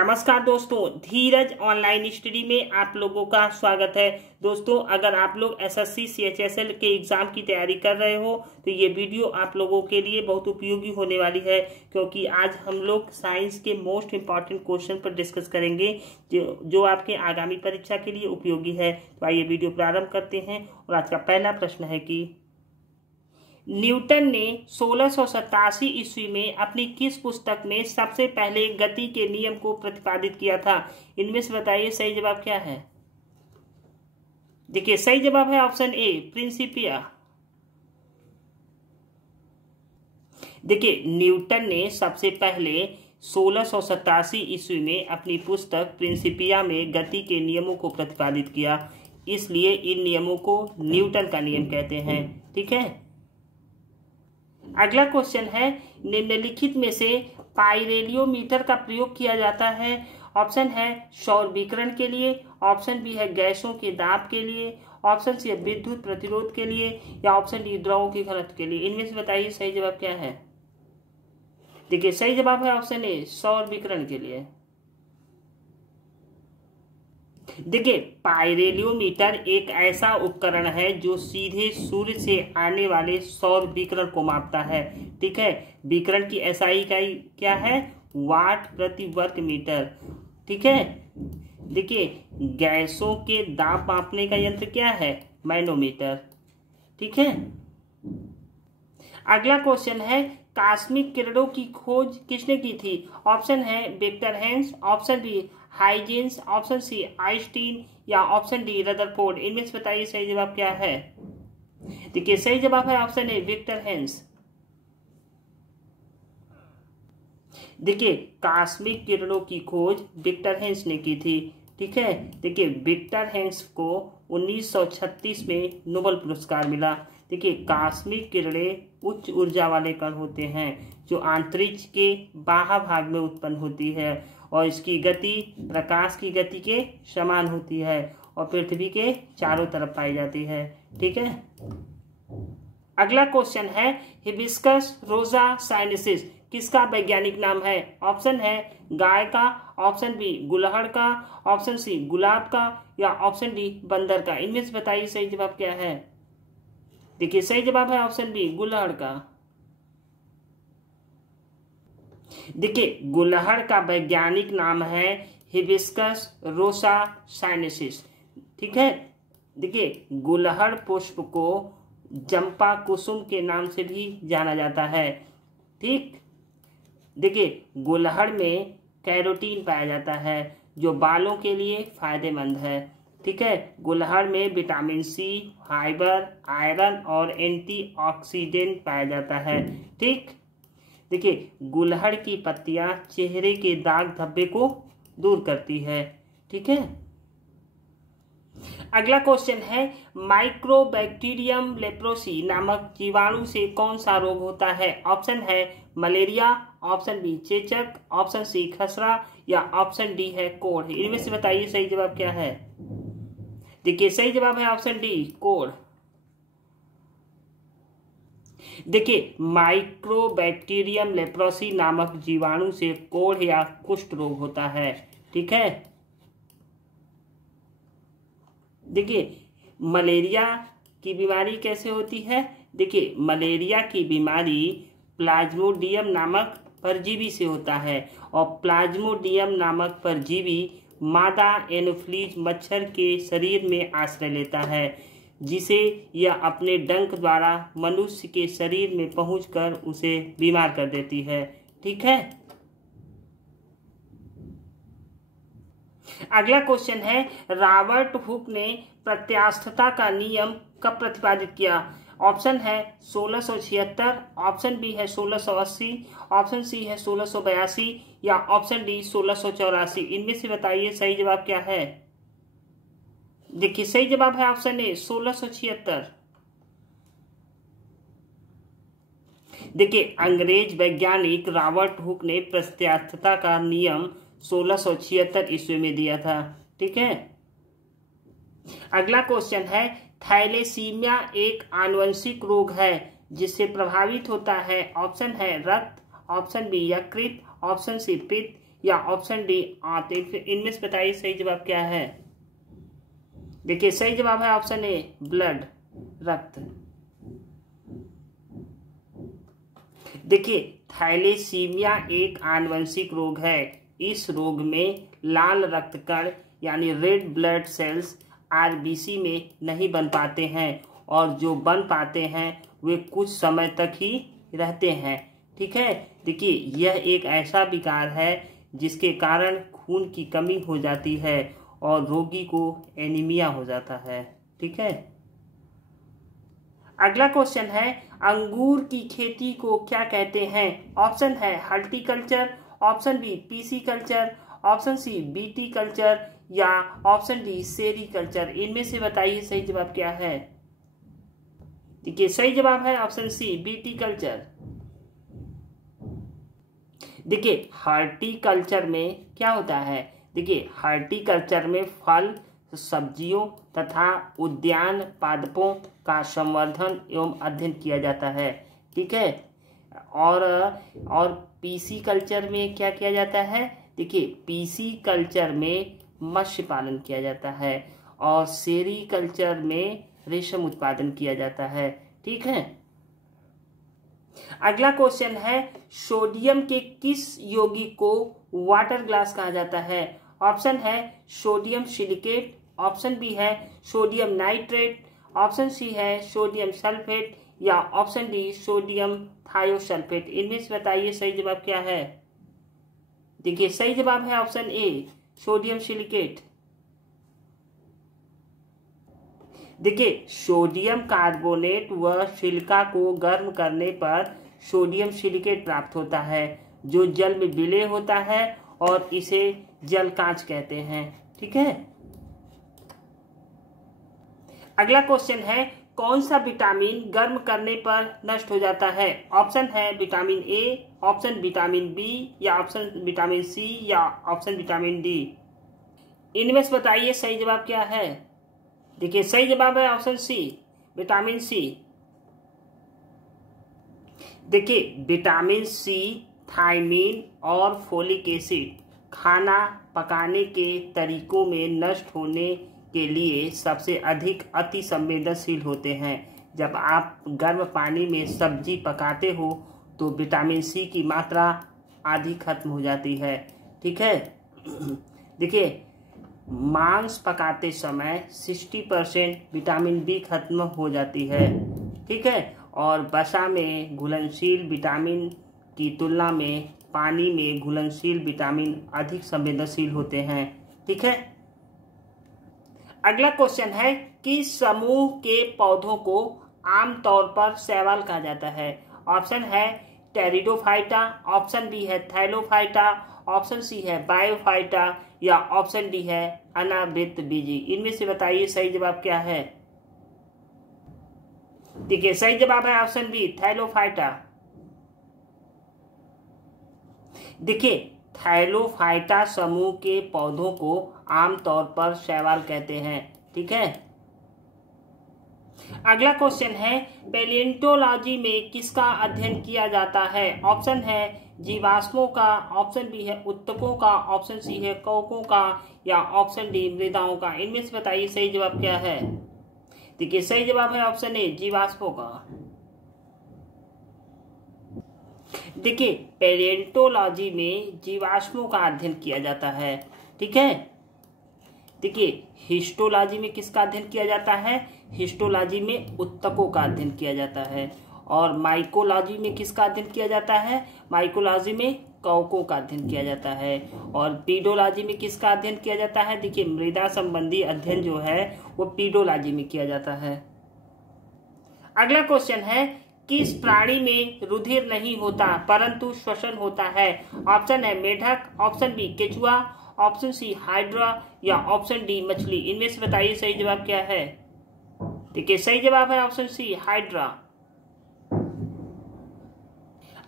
नमस्कार दोस्तों, धीरज online study में आप लोगों का स्वागत है। दोस्तों, अगर आप लोग एसएससी सीएचएसएल के एग्जाम की तैयारी कर रहे हो तो ये वीडियो आप लोगों के लिए बहुत उपयोगी होने वाली है, क्योंकि आज हम लोग साइंस के मोस्ट इम्पॉर्टेंट क्वेश्चन पर डिस्कस करेंगे जो आपके आगामी परीक्षा के लिए उपयोगी है। तो आइए वीडियो प्रारंभ करते हैं। और आज का पहला प्रश्न है कि न्यूटन ने 1687 ईस्वी में अपनी किस पुस्तक में सबसे पहले गति के नियम को प्रतिपादित किया था? इनमें से बताइए सही जवाब क्या है। देखिए, सही जवाब है ऑप्शन ए, प्रिंसिपिया। देखिए, न्यूटन ने सबसे पहले 1687 ईस्वी में अपनी पुस्तक प्रिंसिपिया में गति के नियमों को प्रतिपादित किया, इसलिए इन नियमों को न्यूटन का नियम कहते हैं। ठीक है। अगला क्वेश्चन है, निम्नलिखित में से पाइरेलियोमीटर का प्रयोग किया जाता है? ऑप्शन है सौर विकिरण के लिए, ऑप्शन बी है गैसों के दाब के लिए, ऑप्शन सी है विद्युत प्रतिरोध के लिए, या ऑप्शन डी द्रवों के घनत्व के लिए। इनमें से बताइए सही जवाब क्या है। देखिए, सही जवाब है ऑप्शन ए, सौर विकिरण के लिए। देखिए, पाइरेलियोमीटर एक ऐसा उपकरण है जो सीधे सूर्य से आने वाले सौर विकिरण को मापता है। ठीक है। विकिरण की SI इकाई क्या है? वाट प्रति वर्ग मीटर। ठीक है। देखिए, गैसों के दाब मापने का यंत्र क्या है? मैनोमीटर। ठीक है। अगला क्वेश्चन है, कॉस्मिक किरणों की खोज किसने की थी? Option A Victor Hess, option B Huygens, option C Einstein, या ऑप्शन डी रदरफोर्ड। इनमें से बताइए सही जवाब क्या है। देखिए, सही जवाब है ऑप्शन ए, विक्टर हेंस। देखिए, कॉस्मिक किरणों की खोज विक्टर हेंस ने की थी। ठीक है। देखिए, विक्टर हेंस को 1936 में नोबेल पुरस्कार मिला। देखिए, कॉस्मिक किरणें उच्च ऊर्जा वाले कण होते हैं जो अंतरिक्ष के बाह्य भाग में उत्पन्न होती है, और इसकी गति प्रकाश की गति के समान होती है और पृथ्वी के चारों तरफ पाई जाती है। ठीक है। अगला क्वेश्चन है, हिबिस्कस रोजा साइनेंसिस किसका वैज्ञानिक नाम है? ऑप्शन है गाय का, ऑप्शन बी गुलहड़ का, ऑप्शन सी गुलाब का, या ऑप्शन डी बंदर का। इनमें से बताइए सही जवाब क्या है। देखिए, सही जवाब है ऑप्शन बी, गुलहड़ का। देखिए, गुलहड़ का वैज्ञानिक नाम है हिबिस्कस रोसा साइनेंसिस। ठीक है। देखिए, गुलहड़ पुष्प को जंपा कुसुम के नाम से भी जाना जाता है। ठीक। देखिए, गुलहड़ में कैरोटीन पाया जाता है जो बालों के लिए फायदेमंद है। ठीक है। गुलहड़ में विटामिन सी, फाइबर, आयरन और एंटीऑक्सीडेंट पाया जाता है। ठीक। देखिए, गुलहड़ की पत्तियां चेहरे के दाग धब्बे को दूर करती है। ठीक है। अगला क्वेश्चन है, माइक्रोबैक्टीरियम लेप्रोसी नामक जीवाणु से कौन सा रोग होता है? ऑप्शन है मलेरिया, ऑप्शन बी चेचक, ऑप्शन सी खसरा, या ऑप्शन डी है कोढ़। इनमें से बताइए सही जवाब क्या है। देखिए, सही जवाब है ऑप्शन डी, कोढ़। देखिए, माइक्रोबैक्टीरियम लेप्रोसी नामक जीवाणु से कोढ़ या कुष्ठ रोग होता है। ठीक है। देखिए, मलेरिया की बीमारी कैसे होती है? देखिए, मलेरिया की बीमारी प्लाज्मोडियम नामक परजीवी से होता है, और प्लाज्मोडियम नामक परजीवी मादा एनोफ्लीज मच्छर के शरीर में आश्रय लेता है, जिसे यह अपने डंक द्वारा मनुष्य के शरीर में पहुंचकर उसे बीमार कर देती है। ठीक है। अगला क्वेश्चन है, रॉबर्ट हुक ने प्रत्यास्थता का नियम कब प्रतिपादित किया? ऑप्शन है 1676, ऑप्शन बी है 1680, ऑप्शन सी है 1682, या ऑप्शन डी 1684। इनमें से बताइए सही जवाब क्या है। देखिए, सही जवाब है ऑप्शन ए, 1676। देखिए, अंग्रेज वैज्ञानिक रॉबर्ट हुक ने प्रत्यास्थता का नियम 1676 ईस्वी में दिया था। ठीक है। अगला क्वेश्चन है, थैलेसीमिया एक आनुवंशिक रोग है जिससे प्रभावित होता है? ऑप्शन है रक्त, ऑप्शन बी यकृत, ऑप्शन सी पित्त, या ऑप्शन डी आंत। इनमें से बताइए सही जवाब क्या है। देखिए सही जवाब है ऑप्शन ए ब्लड, रक्त। देखिए थैलेसीमिया एक आनुवंशिक रोग है। इस रोग में लाल रक्त कण यानी रेड ब्लड सेल्स आरबीसी में नहीं बन पाते हैं, और जो बन पाते हैं वे कुछ समय तक ही रहते हैं। ठीक है, देखिए यह एक ऐसा विकार है जिसके कारण खून की कमी हो जाती है और रोगी को एनीमिया हो जाता है। ठीक है, अगला क्वेश्चन है अंगूर की खेती को क्या कहते हैं। Option A horticulture, option B pisciculture, option C viticulture या ऑप्शन डी सेरीकल्चर। इनमें से बताइए सही जवाब क्या है। देखिए सही जवाब है ऑप्शन सी बीटी कल्चर। देखिए हॉर्टिकल्चर में क्या होता है। देखिए हॉर्टिकल्चर में फल, सब्जियों तथा उद्यान पादपों का संवर्धन एवं अध्ययन किया जाता है। ठीक है, और पीसी कल्चर में क्या किया जाता है। देखिए पीसी कल्चर में मत्स्य पालन किया जाता है और सेरीकल्चर में रेशम उत्पादन किया जाता है। ठीक है, अगला क्वेश्चन है सोडियम के किस यौगिक को वाटर ग्लास कहा जाता है। ऑप्शन है सोडियम सिलिकेट, ऑप्शन बी है सोडियम नाइट्रेट, ऑप्शन सी है सोडियम सल्फेट या ऑप्शन डी सोडियम थायोसल्फेट। इनमें से बताइए सही जवाब क्या है। देखिए सही जवाब है ऑप्शन ए सोडियम सिलिकेट। देखिए सोडियम कार्बोनेट व सिलिका को गर्म करने पर सोडियम सिलिकेट प्राप्त होता है, जो जल में विलय होता है और इसे जल कांच कहते हैं। ठीक है, अगला क्वेश्चन है कौन सा विटामिन गर्म करने पर नष्ट हो जाता है। Option A vitamin A, option vitamin B या ऑप्शन विटामिन सी या ऑप्शन विटामिन डी। इनमें से बताइए सही जवाब क्या है। देखिए सही जवाब है ऑप्शन सी विटामिन सी। देखिए विटामिन सी, थायमीन और फोलिक एसिड खाना पकाने के तरीकों में नष्ट होने के लिए सबसे अधिक अति संवेदनशील होते हैं। जब आप गर्म पानी में सब्जी पकाते हो तो विटामिन सी की मात्रा आधी खत्म हो जाती है। ठीक है, देखिए मांस पकाते समय 60% विटामिन बी खत्म हो जाती है। ठीक है, और वसा में घुलनशील विटामिन की तुलना में पानी में घुलनशील विटामिन अधिक संवेदनशील होते हैं। ठीक है, अगला क्वेश्चन है किस समूह के पौधों को आमतौर पर शैवाल कहा जाता है। ऑप्शन है टेरिडोफाइटा, ऑप्शन बी है थैलोफाइटा, ऑप्शन सी है बायोफाइटा या ऑप्शन डी है अनावृत बीजी। इनमें से बताइए सही जवाब क्या है। देखिए सही जवाब है ऑप्शन बी थैलोफाइटा। देखिए थैलोफाइटा समूह के पौधों को आमतौर पर शैवाल कहते हैं। ठीक है, अगला क्वेश्चन है पैलियोंटोलॉजी में किसका अध्ययन किया जाता है। ऑप्शन है जीवाश्मों का, ऑप्शन बी है उत्तकों का, ऑप्शन सी है कवकों का या ऑप्शन डी मृदाओं का। इनमें से बताइए सही जवाब क्या है। देखिए सही जवाब है ऑप्शन ए जीवाश्मों का। देखिए पैलियोंटोलॉजी में जीवाश्मों का अध्ययन किया जाता है। ठीक है, देखिए हिस्टोलॉजी में किसका अध्ययन किया जाता है। हिस्टोलॉजी में उत्तकों का अध्ययन किया जाता है। और माइकोलॉजी में किसका अध्ययन किया जाता है। माइकोलॉजी में कवकों का अध्ययन किया जाता है। और पीडोलॉजी में किसका अध्ययन किया जाता है। देखिए मृदा संबंधी अध्ययन जो है वो पीडोलॉजी में किया जाता है। अगला क्वेश्चन है किस प्राणी में रुधिर नहीं होता परंतु श्वसन होता है। ऑप्शन है मेढक, ऑप्शन बी केचुआ, ऑप्शन सी हाइड्रा या ऑप्शन डी मछली। इनमें से बताइए सही जवाब क्या है। देखिए सही जवाब है ऑप्शन सी हाइड्रा।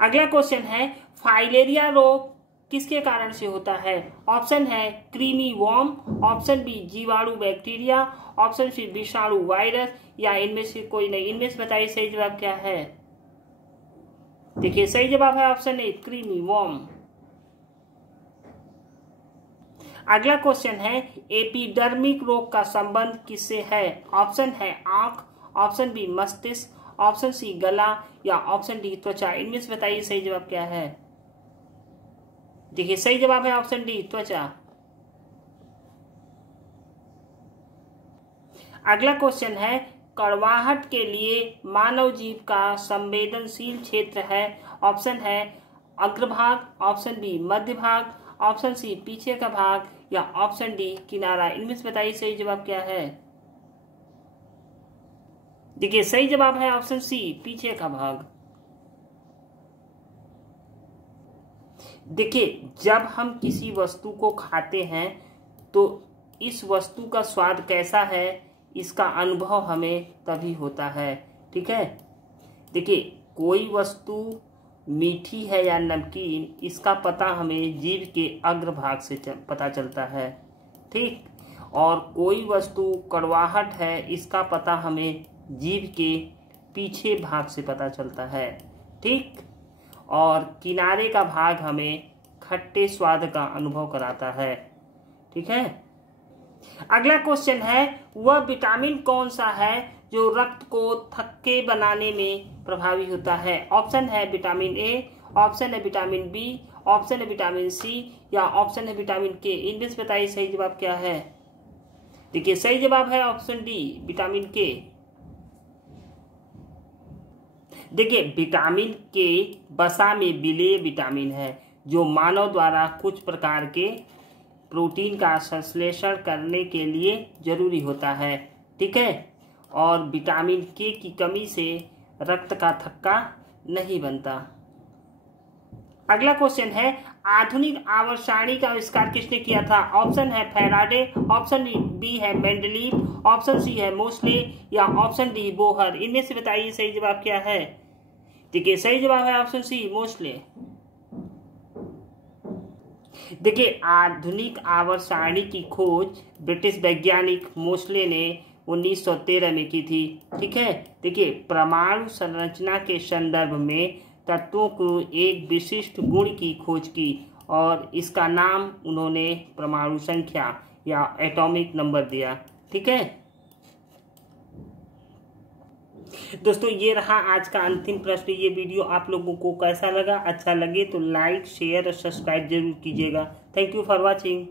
अगला क्वेश्चन है फाइलेरिया रोग किसके कारण से होता है। ऑप्शन है क्रीमी वॉर्म, ऑप्शन बी जीवाणु बैक्टीरिया, ऑप्शन सी विषाणु वायरस या इनमें से कोई नहीं। इनमें से बताइए सही जवाब क्या है। देखिए सही जवाब है ऑप्शन ए क्रीमी वॉर्म। अगला क्वेश्चन है एपिडर्मिक रोग का संबंध किससे है? ऑप्शन है आंख, ऑप्शन बी मस्तिष्क, ऑप्शन सी गला या ऑप्शन डी त्वचा। इनमें से बताइए सही जवाब क्या है। देखिए सही जवाब है ऑप्शन डी त्वचा। अगला क्वेश्चन है कड़वाहट के लिए मानव जीव का संवेदनशील क्षेत्र है। ऑप्शन है अग्रभाग, ऑप्शन बी मध्य भाग, ऑप्शन सी पीछे का भाग या ऑप्शन डी किनारा। इनमें से बताइए सही जवाब क्या है। देखिए सही जवाब है ऑप्शन सी पीछे का भाग। देखिए जब हम किसी वस्तु को खाते हैं तो इस वस्तु का स्वाद कैसा है इसका अनुभव हमें तभी होता है। ठीक है, देखिए कोई वस्तु मीठी है या नमकीन इसका पता हमें जीभ के अग्रभाग से पता चलता है। ठीक, और कोई वस्तु कड़वाहट है इसका पता हमें जीभ के पीछे भाग से पता चलता है। ठीक, और किनारे का भाग हमें खट्टे स्वाद का अनुभव कराता है। ठीक है, अगला क्वेश्चन है वह विटामिन कौन सा है जो रक्त को थक्के बनाने में प्रभावी होता है। Option A vitamin A, option A vitamin B, option A vitamin C या ऑप्शन है विटामिन के। इनमें से बताइए सही जवाब क्या है। देखिए सही जवाब है ऑप्शन डी विटामिन के। देखिए विटामिन के वसा में विलेय विटामिन है जो मानव द्वारा कुछ प्रकार के प्रोटीन का संश्लेषण करने के लिए जरूरी होता है। ठीक है, और विटामिन के की कमी से रक्त का थक्का नहीं बनता। अगला क्वेश्चन है आधुनिक आवर्त सारणी का आविष्कार किसने किया था। ऑप्शन है फैराडे, ऑप्शन बी है मेंडलीव, ऑप्शन सी है मोसले या ऑप्शन डी बोहर। इनमें से बताइए सही जवाब क्या है। देखिए सही जवाब है ऑप्शन सी मोसले। देखिए आधुनिक आवर्त सारणी की खोज ब्रिटिश वैज्ञानिक मोसले ने 1913 में की थी। ठीक है, देखिए परमाणु संरचना के संदर्भ में तत्वों को एक विशिष्ट गुण की खोज की और इसका नाम उन्होंने परमाणु संख्या या एटॉमिक नंबर दिया। ठीक है दोस्तों, ये रहा आज का अंतिम प्रश्न। ये वीडियो आप लोगों को कैसा लगा? अच्छा लगे तो लाइक शेयर और सब्सक्राइब जरूर कीजिएगा। Thank you for watching.